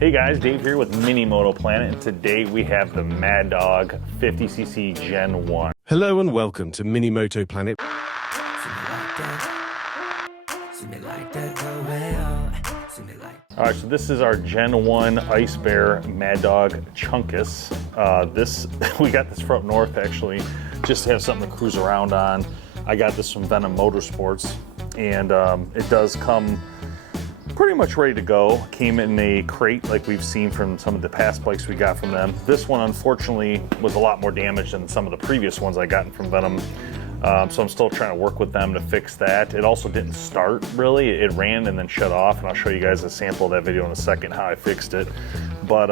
Hey guys, Dave here with Mini Moto Planet, and today we have the Maddog 50cc Gen I. Hello and welcome to Mini Moto Planet. Alright, so this is our Gen I IceBear Maddog Chunkis. We got this from up north actually, just to have something to cruise around on. I got this from Venom Motorsports, and it does come pretty much ready to go. Came in a crate like we've seen from some of the past bikes we got from them. This one unfortunately was a lot more damaged than some of the previous ones I gotten from Venom. So I'm still trying to work with them to fix that. It also didn't start really. It ran and then shut off, and I'll show you guys a sample of that video in a second how I fixed it. But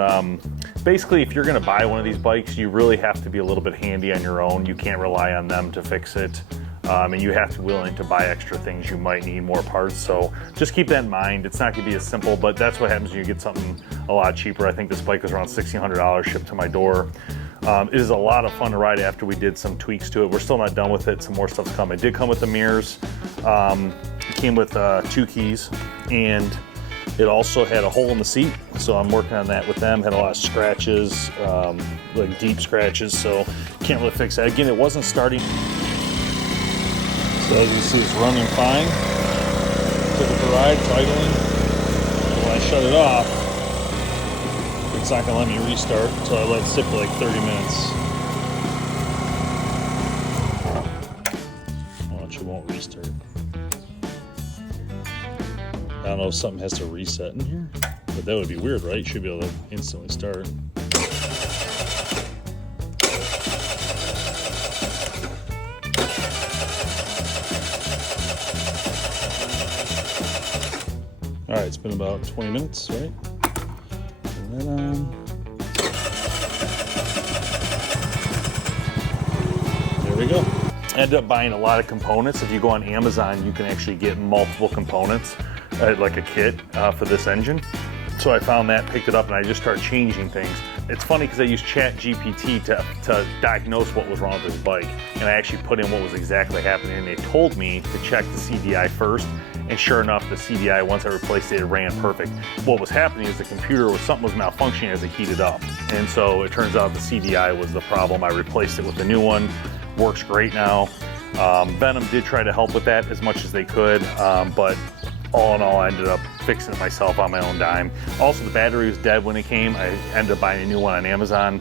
basically, if you're gonna buy one of these bikes, you really have to be a little bit handy on your own. You can't rely on them to fix it. And you have to be willing to buy extra things. You might need more parts, so just keep that in mind. It's not gonna be as simple, but that's what happens when you get something a lot cheaper. I think this bike was around $1,600 shipped to my door. It is a lot of fun to ride after we did some tweaks to it. We're still not done with it. Some more stuff's coming. It did come with the mirrors. It came with 2 keys, and it also had a hole in the seat. So I'm working on that with them. Had a lot of scratches, like deep scratches, so can't really fix that. Again, it wasn't starting. So as you see, it's running fine. Took it for a ride, it's idling. And when I shut it off, it's not gonna let me restart, so I let it sit for like 30 minutes. Watch, it won't restart. I don't know if something has to reset in here, but that would be weird, right? You should be able to instantly start. All right, it's been about 20 minutes, right? Turn that on. There we go. I ended up buying a lot of components. If you go on Amazon, you can actually get multiple components, like a kit for this engine. So I found that, picked it up, and I just started changing things. It's funny because I used ChatGPT to diagnose what was wrong with this bike, and I actually put in what was exactly happening, and they told me to check the CDI first, and sure enough, the CDI, once I replaced it, it ran perfect. What was happening is the computer, something was malfunctioning as it heated up, and so it turns out the CDI was the problem. I replaced it with a new one. Works great now. Venom did try to help with that as much as they could, but all in all, I ended up fixing it myself on my own dime. Also, the battery was dead when it came. I ended up buying a new one on Amazon.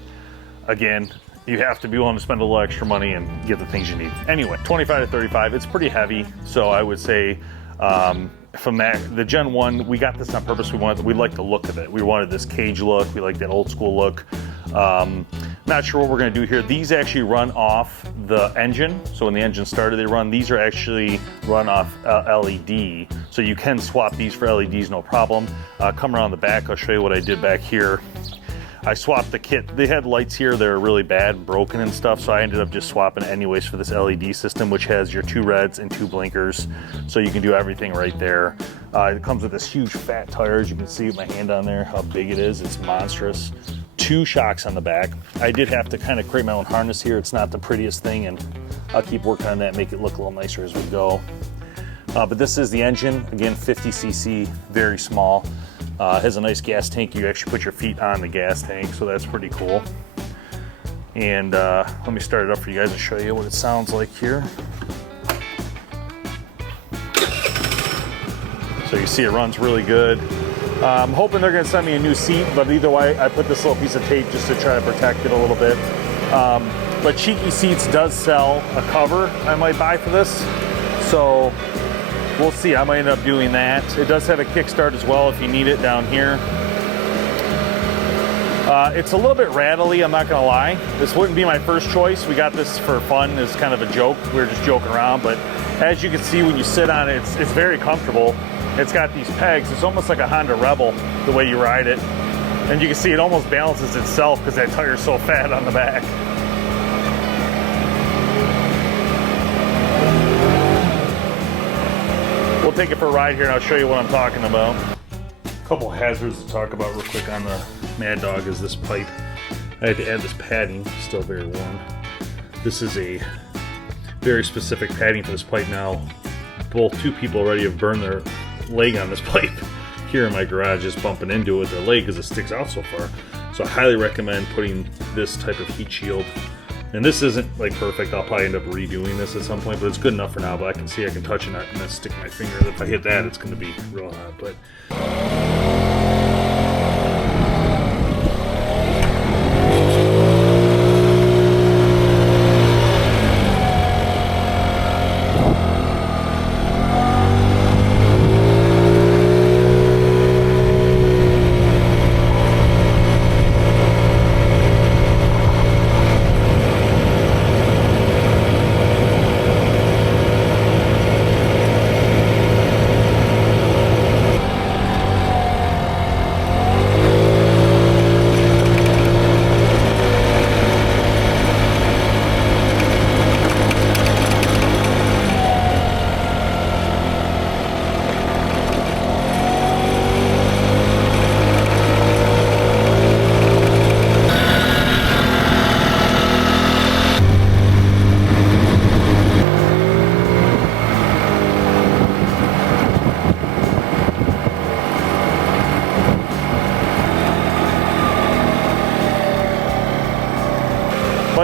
Again, you have to be willing to spend a little extra money and get the things you need. Anyway, 25 to 35, it's pretty heavy. So I would say from that, the Gen 1, we got this on purpose. We liked the look of it. We wanted this cage look. We like that old school look. Not sure what we're gonna do here. These actually run off the engine. So when the engine started, they run. These are actually run off LED. So you can swap these for LEDs, no problem. Come around the back, I'll show you what I did back here. I swapped the kit. They had lights here that are really bad, broken and stuff, so I ended up just swapping it anyways for this LED system, which has your 2 reds and 2 blinkers, so you can do everything right there. It comes with this huge fat tire, as you can see with my hand on there, how big it is. It's monstrous. 2 shocks on the back. I did have to kind of create my own harness here. It's not the prettiest thing, and I'll keep working on that, make it look a little nicer as we go. But this is the engine, again, 50cc, very small. Has a nice gas tank. You actually put your feet on the gas tank, so that's pretty cool. And let me start it up for you guys and show you what it sounds like here. So you see it runs really good. I'm hoping they're gonna send me a new seat, but either way, I put this little piece of tape just to try to protect it a little bit. But Cheeky Seats does sell a cover I might buy for this, so we'll see. I might end up doing that. It does have a kickstart as well if you need it down here. It's a little bit rattly, I'm not gonna lie. This wouldn't be my first choice. We got this for fun as kind of a joke. We were just joking around, but as you can see when you sit on it, it's very comfortable. It's got these pegs. It's almost like a Honda Rebel, the way you ride it. And you can see it almost balances itself because that tire's so fat on the back. We'll take it for a ride here and I'll show you what I'm talking about. A couple hazards to talk about real quick on the Maddog is this pipe. I had to add this padding, still very warm. This is a very specific padding for this pipe now. Two people already have burned their leg on this pipe here in my garage just bumping into it with the leg because it sticks out so far. So I highly recommend putting this type of heat shield. And this isn't like perfect. I'll probably end up redoing this at some point, but it's good enough for now. But I can see I can touch it and then stick my finger. If I hit that, it's going to be real hot. But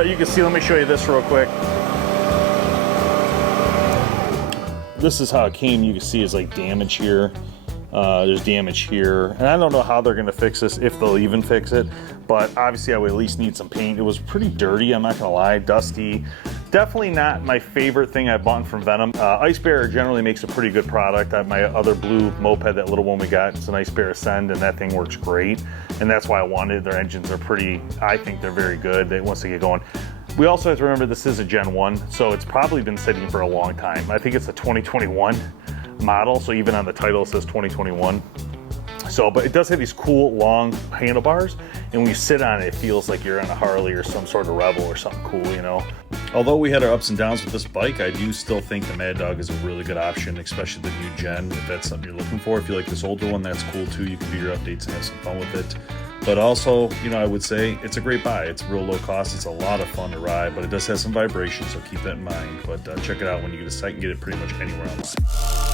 you can see, let me show you this real quick. This is how it came. You can see it's like damage here. There's damage here. And I don't know how they're gonna fix this, if they'll even fix it, but obviously I would at least need some paint. It was pretty dirty, I'm not gonna lie, dusty. Definitely not my favorite thing I bought from Venom. IceBear generally makes a pretty good product. I have my other blue moped, that little one we got, it's an IceBear Ascend, and that thing works great. And that's why I wanted. Their engines are pretty, I think they're very good. Once they get going. We also have to remember this is a Gen 1, so it's probably been sitting for a long time. I think it's a 2021 model, so even on the title it says 2021. So, but it does have these cool long handlebars, and when you sit on it, it feels like you're on a Harley or some sort of Rebel or something cool, you know. Although we had our ups and downs with this bike, I do still think the Mad Dog is a really good option, especially the new gen, if that's something you're looking for. If you like this older one, that's cool too. You can do your updates and have some fun with it. But also, you know, I would say it's a great buy. It's real low cost. It's a lot of fun to ride, but it does have some vibration, so keep that in mind. But check it out when you get a site and get it pretty much anywhere online.